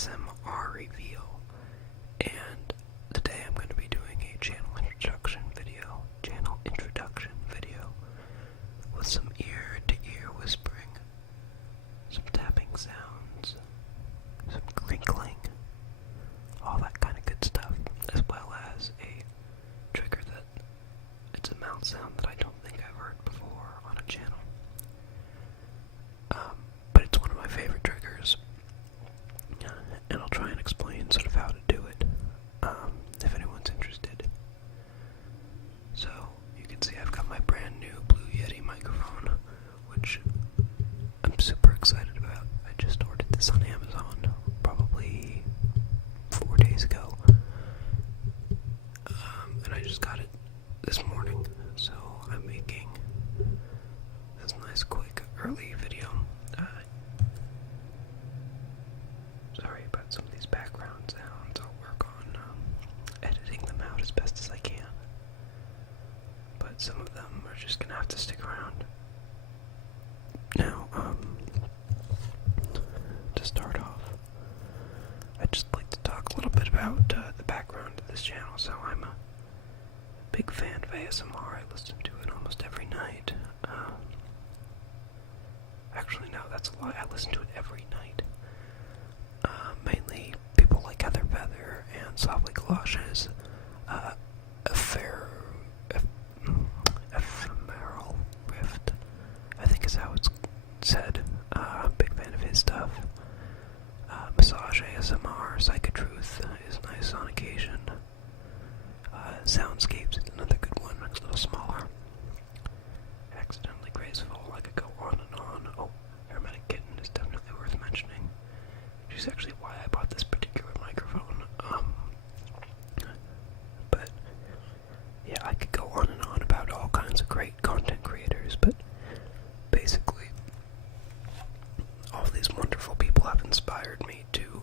ASMR reveal, and today I'm going to be doing a channel introduction video with some ear-to-ear whispering, some tapping sounds, some crinkling, all that kind of good stuff, as well as a trigger that it's a mouth sound that I don't think I've heard before on a channel. But it's one of my favorite triggers, and I'll try and explain sort of how to do it, if anyone's interested. So, you can see I've got my brand new Blue Yeti microphone, which I'm super excited about. I just ordered this on Amazon probably 4 days ago, and I just got it this morning, so I'm making this nice quick early video. Sorry about some of these background sounds. I'll work on editing them out as best as I can, but some of them are just gonna have to stick around. Now, to start off, I'd just like to talk a little bit about the background of this channel. So I'm a big fan of ASMR. I listen to it almost every night. Actually, no, that's a lie. I listen to it every night. Mainly people like Heather Feather and Softly Galoshes, Ephemeral Rift, I think is how it's said. I'm a big fan of his stuff. Massage ASMR, Psychotruth is nice on occasion. Soundscapes is another good one. It's a little smaller. Accidentally Graceful, I could go on and on. Oh, Aromatic Kitten is definitely worth mentioning. Which is actually why I bought this particular microphone. But yeah, I could go on and on about all kinds of great content creators, but basically all these wonderful people have inspired me to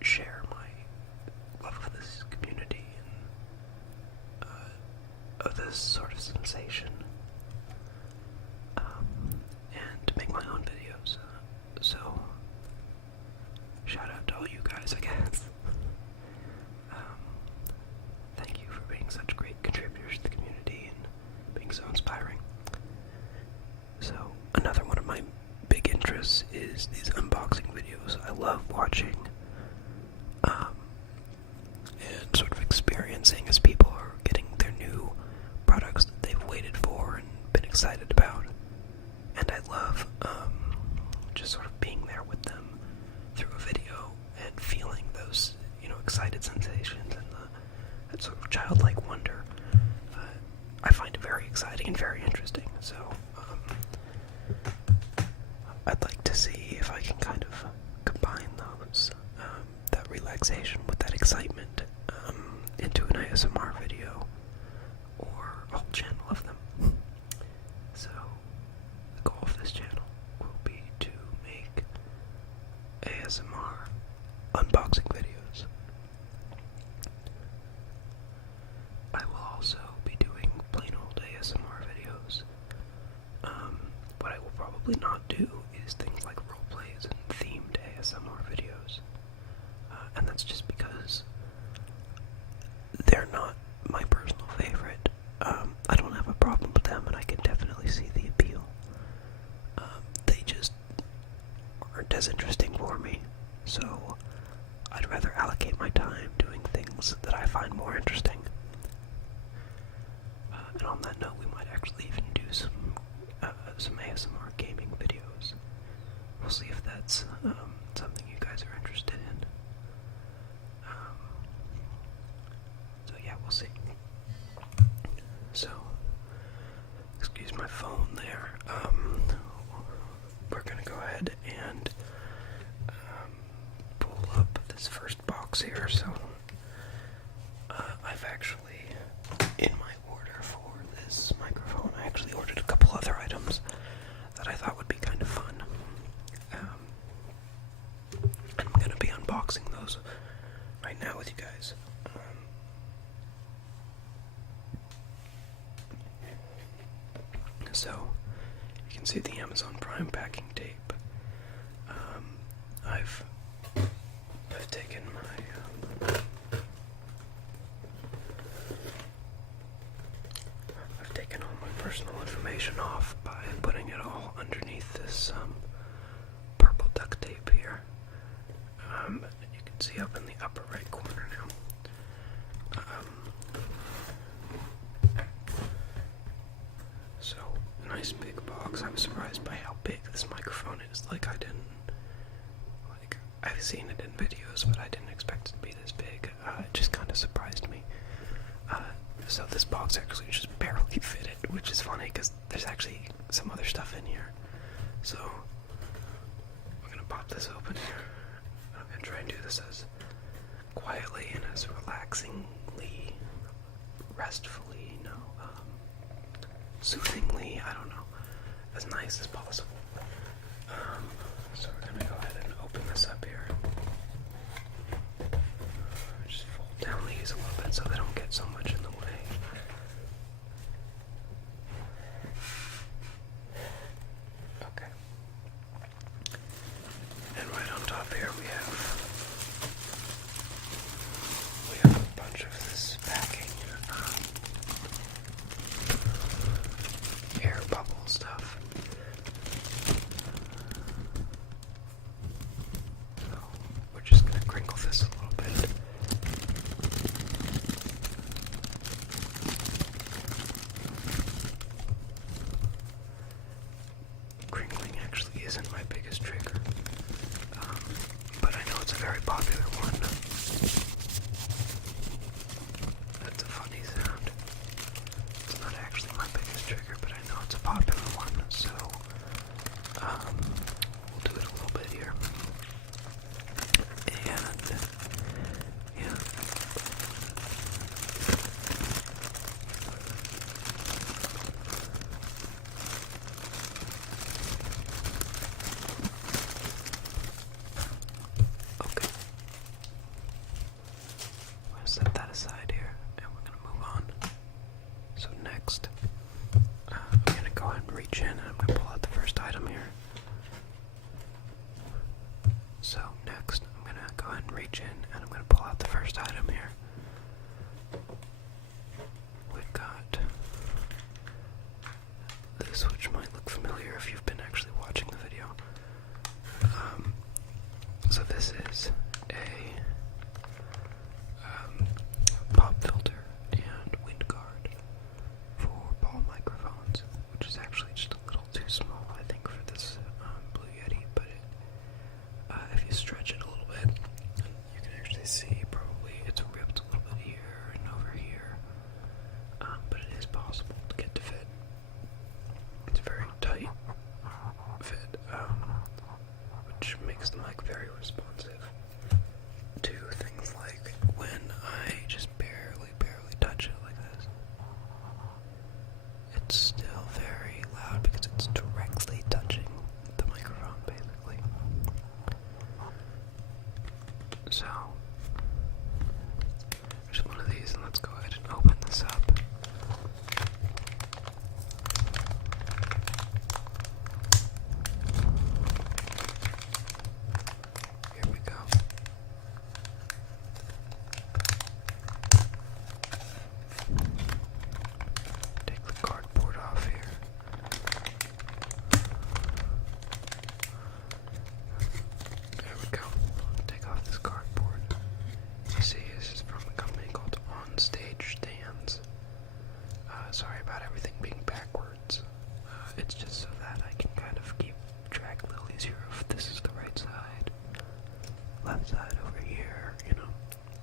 share my love of this community and of this sort of sensation, and to make my own videos. So, shout out to all you guys, I guess. Thank you for being such great contributors to the community and being so inspiring. So, another one of my big interests is these unboxing videos. I love watching and sort of experiencing as people are getting their new products that they've waited for and been excited about. And I love just sort of being there with them through a video and feeling those, excited sensations and that sort of childlike wonder. I find it very exciting and very interesting. So I'd like to see if I can kind of combine those, that relaxation with that excitement, into an ASMR video or a whole channel of them. So the goal of this channel will be to make ASMR unboxing videos. I will also be doing plain old ASMR videos. What I will probably not do is things like roleplays and themed ASMR videos. And that's just because they're not my personal favorite. I don't have a problem with them, and I can definitely see the appeal. They just aren't as interesting for me, so I'd rather allocate my time doing things that I find more interesting. And on that note, we might actually even do some ASMR gaming videos. We'll see if that's something you guys are interested in. So yeah, we'll see. So, excuse my phone there. We're gonna go ahead and pull up this first box here. So, I've actually, in my order for this microphone, I actually ordered a couple other items that I thought would be kind of fun. And I'm gonna be unboxing those right now with you guys. So, you can see the Amazon Prime packing tape. this open here. I'm gonna try and do this as quietly and as relaxingly, restfully, soothingly, I don't know, as nice as possible. So we're gonna go ahead and open this up here. Just fold down these a little bit so they don't get so much in the way. Okay. And right on top here we have a bunch of this packing, air bubble stuff. So we're just gonna crinkle this a little bit. Crinkling actually isn't my biggest trigger, but I know it's a very popular one. That's a funny sound. It's not actually my biggest trigger, but I know it's a popular one, so we'll do it a little bit here. And yeah. Okay. I'm gonna set that aside here, and we're gonna move on. So next, I'm gonna go ahead and reach in, and I'm gonna pull out the first item here. So next, I'm gonna go ahead and reach in, and I'm gonna pull out the first item here. We've got this, which might look familiar if you've been actually watching the video. So this is a pop filter and wind guard for ball microphones, which is actually just a little too small, I think, for this Blue Yeti, but if you stretch it a little bit, you can actually see probably it's ripped a little bit here and over here, but it is possible to get to fit. It's a very tight fit, which makes the mic very responsive to things like when I just barely touch it like this. It's still very loud because it's directly touching the microphone, basically. So, there's one of these, and let's go ahead and open this up. Here we go. Take the cardboard off here. There we go. Take off this cardboard. You see, this is from a company called On Stage Stands. Sorry about everything being backwards. It's just so that I can kind of keep track a little easier if this is the right side, left side over here, you know,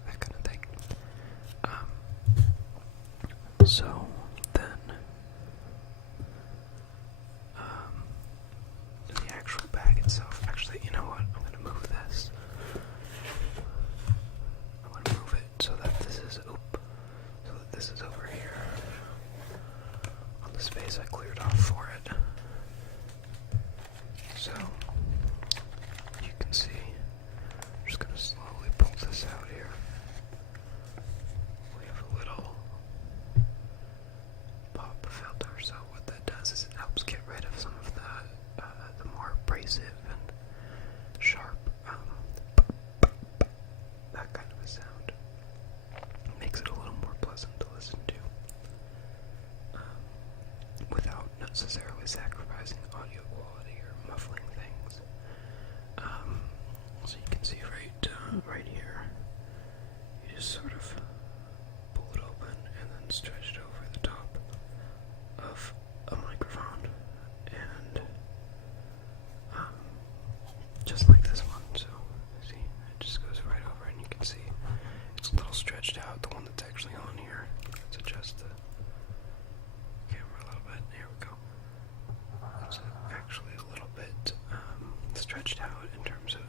that kind of thing. So then, the actual bag itself, actually, you know what, I'm going to move this. I'm going to move it so that this is over here on the space I cleared off for it. So you can see, I'm just going to slowly pull this out here. We have a little pop filter, so what that does is it helps get rid of some of the more abrasive and sharp, that kind of a sound. Makes it a little more pleasant to listen to, without necessarily sacrificing audio quality or muffling things. So you can see right here, you just sort of pull it open and then stretch it over the top of a microphone, and just like this one. So see, it just goes right over, and you can see it's a little stretched out. The one that's actually on here. Let's adjust the camera a little bit. Here we go. It's actually a little bit stretched out in terms of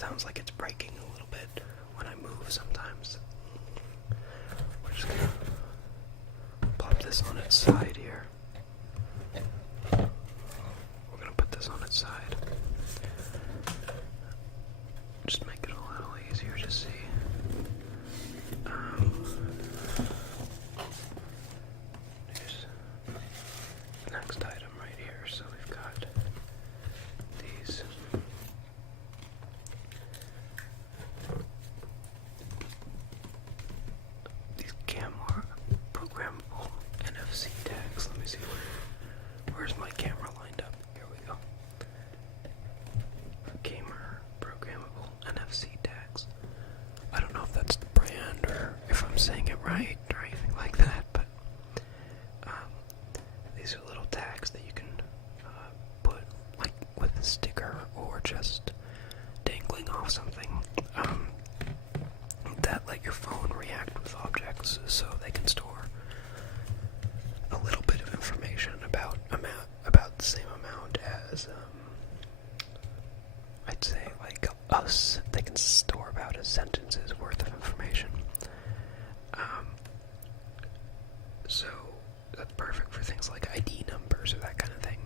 sounds like it's breaking a little bit when I move sometimes. We're just gonna plop this on its side here. We're gonna put this on its side. Just make it a little easier to see. Here's the next item right here. So we've got these. These camera programmable NFC tags. Let me see where's my camera lined up. Here we go. Gamer programmable NFC tags. I don't know if that's the brand or if I'm saying it right or anything like that, but these are little tags that you can put like with a sticker or just dangling off something that let your phone react with objects, so they can store a little bit of information about the same amount as I'd say like us. They can store about a sentence's worth of information. So that's perfect for things like ID numbers or that kind of thing.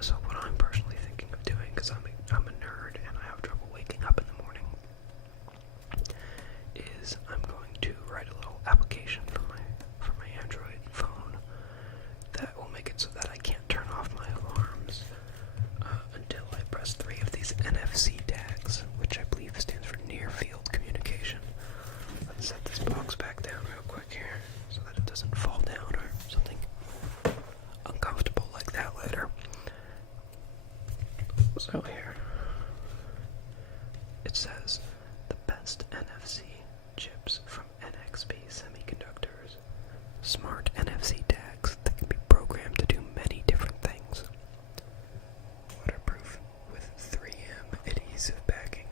So what I'm personally thinking of doing, because I'm a nerd and I have trouble waking up in the morning, is I'm going to write a little application for my Android phone that will make it so that I can't turn off my alarms until I press 3 of these NFC tags, which I believe stands for near field communication. Let's set this box back down real quick here so that it doesn't fall down or something uncomfortable like that later. So here it says the best NFC chips from NXP Semiconductors. Smart NFC tags that can be programmed to do many different things. Waterproof with 3M adhesive backing.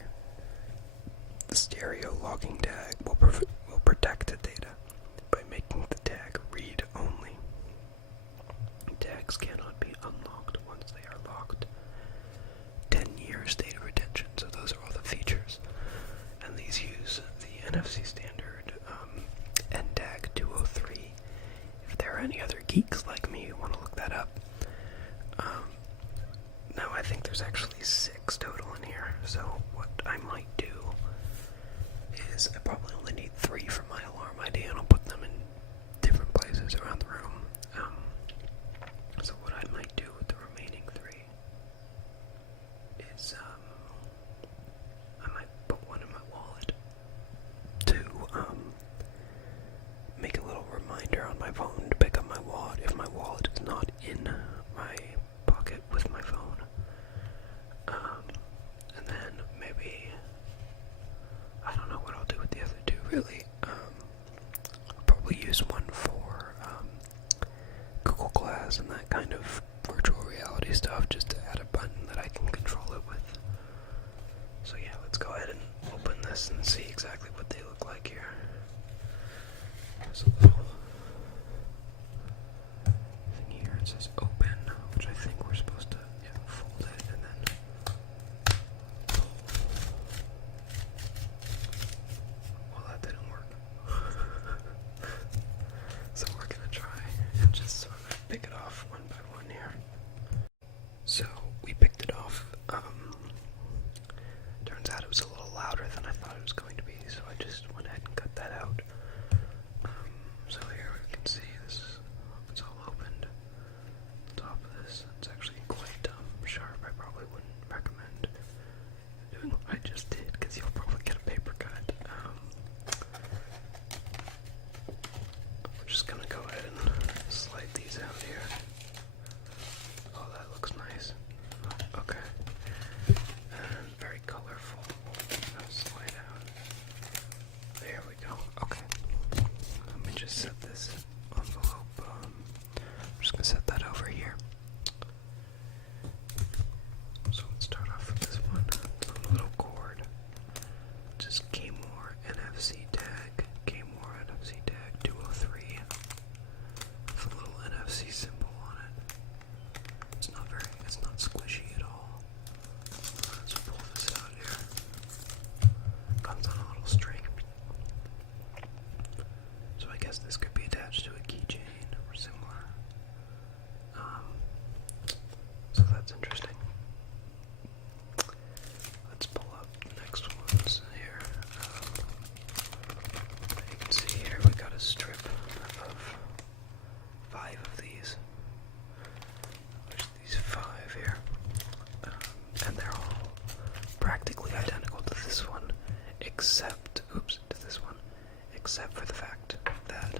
except for the fact that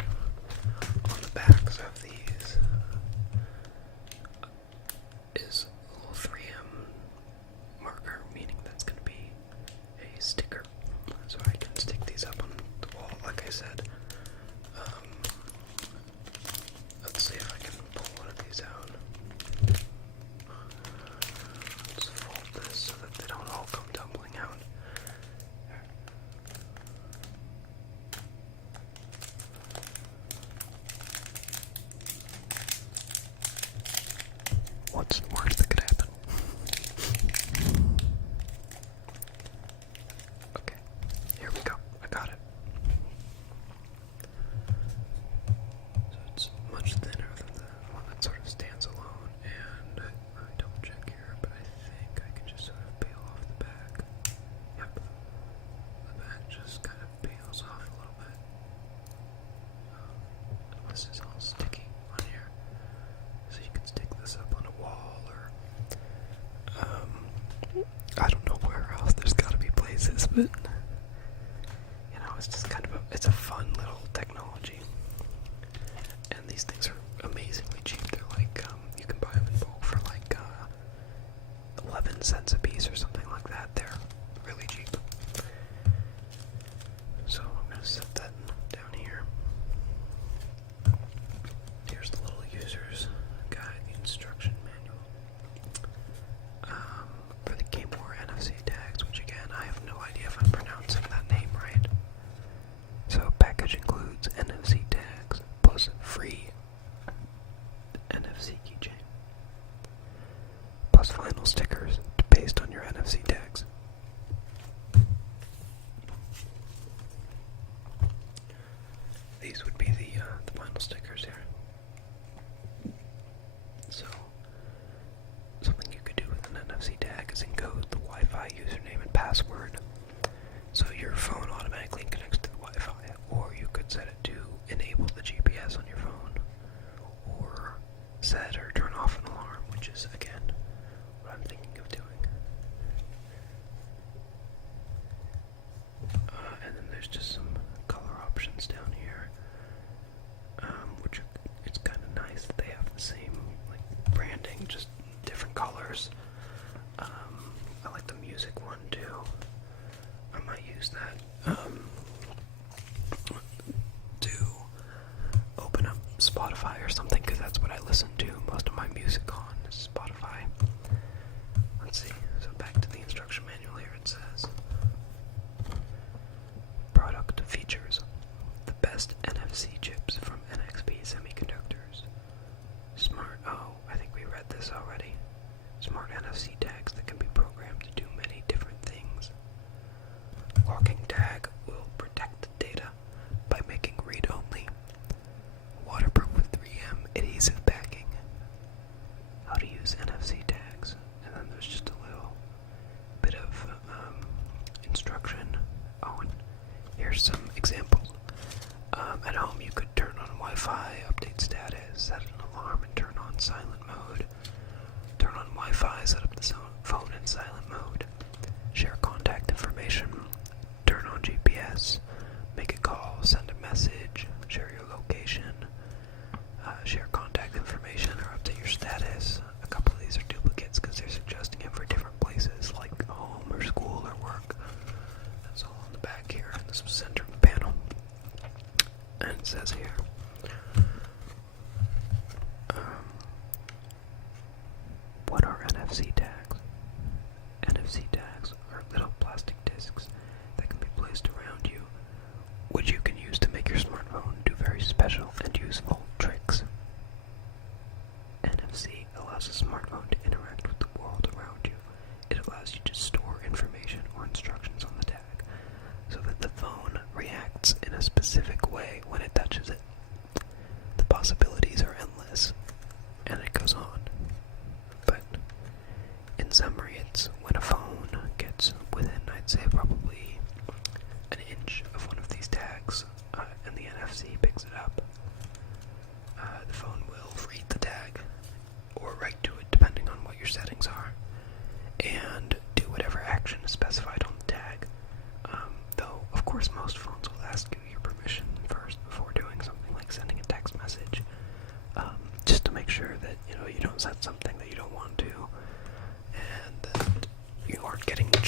on the backs of these is a little 3M marker, meaning that's going to be a sticker, so I can stick these up on the wall, like I said. Let's see if I can pull one of these out. Let's fold this so that they don't all come tumbling out. What's the worst that could happen? Okay, here we go. I got it. So it's much thinner than the one that sort of stands alone, and let me double check here, but I think I can just sort of peel off the back. Yep. The back just kind of peels off a little bit. This is all sticky on here. So you can stick this up on a wall, or I don't know where else. There's got to be places, but you know, it's just kind of it's a fun little technology. And these things are amazingly cheap. They're like you can buy them in bulk for like 11 cents a piece or something like that. They're really cheap. So I'm gonna set that down here. Here's the little user's guide, the instruction manual. For the Game War NFC tags, which again, I have no idea if I'm pronouncing that name right. So, package includes NFC tags, plus free NFC keychain, plus vinyl stickers to paste on your NFC tags. These would be the vinyl stickers here. So, something you could do with an NFC tag is encode the Wi-Fi username and password, so your phone automatically connects to the Wi-Fi, or you could set it to enable the GPS on your phone, or set or turn off an alarm, which is, again, what I'm thinking of doing. And then there's just some color options down here, which it's kind of nice that they have the same like branding, just different colors. I like the music one too. I might use that to open up Spotify or something, because that's what I listen to most of my music on, is Spotify. Let's see, so back to the instruction manual here. It says product features: the best NFC chips from NXP Semiconductors. I think we read this already. Smart NFC tags that can be programmed to do many different things. Locking tag will protect the data by making read-only. Waterproof with 3M adhesive backing. How to use NFC tags. And then there's just a little bit of instruction. Oh, and here's some examples. At home, you could turn on Wi-Fi, update status, set an alarm, and turn on silent mode. Turn on Wi-Fi, set up the phone in silent mode. Share contact information. Turn on GPS. Make a call, send a message, share your location. Share contact information or update your status. A couple of these are duplicates because they're suggesting it for different places like home or school or work. That's all on the back here in this center panel. And it says here, what are NFC tags? NFC tags are little plastic discs that can be placed around you, which you can use to make your smartphone do very special and useful tricks. NFC allows a smartphone to interact with the world around you. It allows you to store information or instructions on the tag, so that the phone reacts in a specific way when it touches it. The possibilities are endless, and it goes on. But in summary, it's when a phone gets within, I'd say, probably an inch of one of these tags, and the NFC picks it up, the phone will read the tag, or write to it, depending on what your settings are, and do whatever action is specified on the tag. Though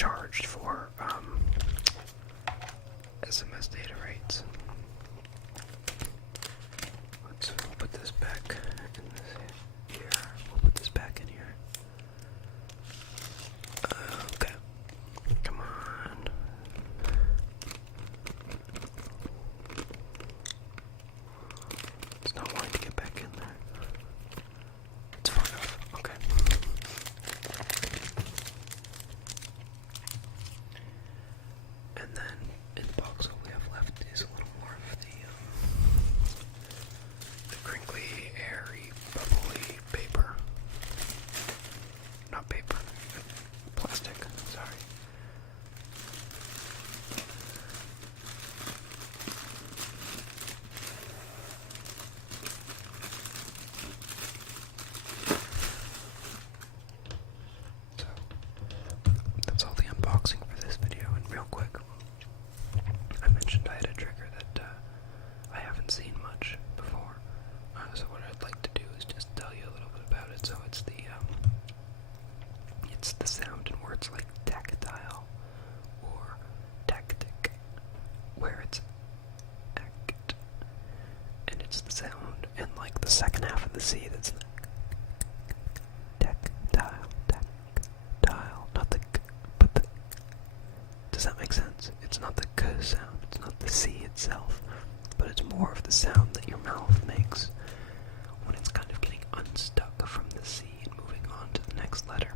charged for SMS data rates. Let's put this back in here. We'll put this back in here. Okay. Come on. It's not wanting to get back in there. It's far enough. Okay. And then in the box, all we have left is a little more of the crinkly, airy, bubbly paper. Not paper. Plastic. Sorry. So, that's all the unboxing for this video, and real quick, I mentioned I had a trigger that I haven't seen much before, so what I'd like to do is just tell you a little bit about it. So it's the sound in words like tactile or tactic, where it's act, and it's the sound in like the second half of the C that's the tactile, not the k, but the. Does that make sense? It's not the k sound, it's not the C itself, but it's more of the sound that your mouth makes when it's kind of getting unstuck from the C and moving on to the next letter.